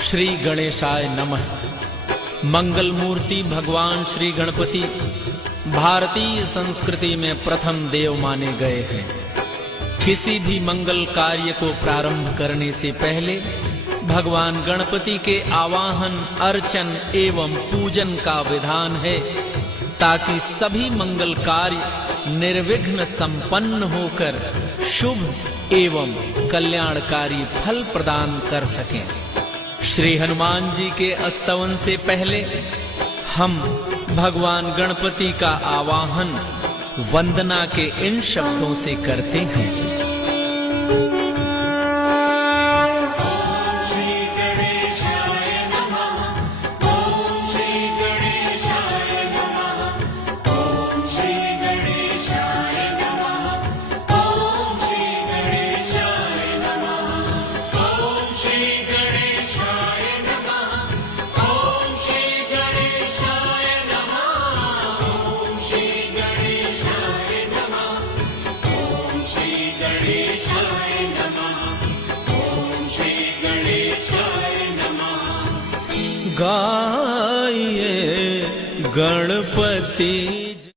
श्री गणेशाय नमः। मंगल मूर्ति भगवान श्री गणपति भारतीय संस्कृति में प्रथम देव माने गए हैं। किसी भी मंगल कार्य को प्रारंभ करने से पहले भगवान गणपति के आवाहन, अर्चन एवं पूजन का विधान है, ताकि सभी मंगल कार्य निर्विघ्न संपन्न होकर शुभ एवं कल्याणकारी फल प्रदान कर सकें। श्री हनुमान जी के स्तवन से पहले हम भगवान गणपति का आवाहन वंदना के इन शब्दों से करते हैं। गाइए गणपति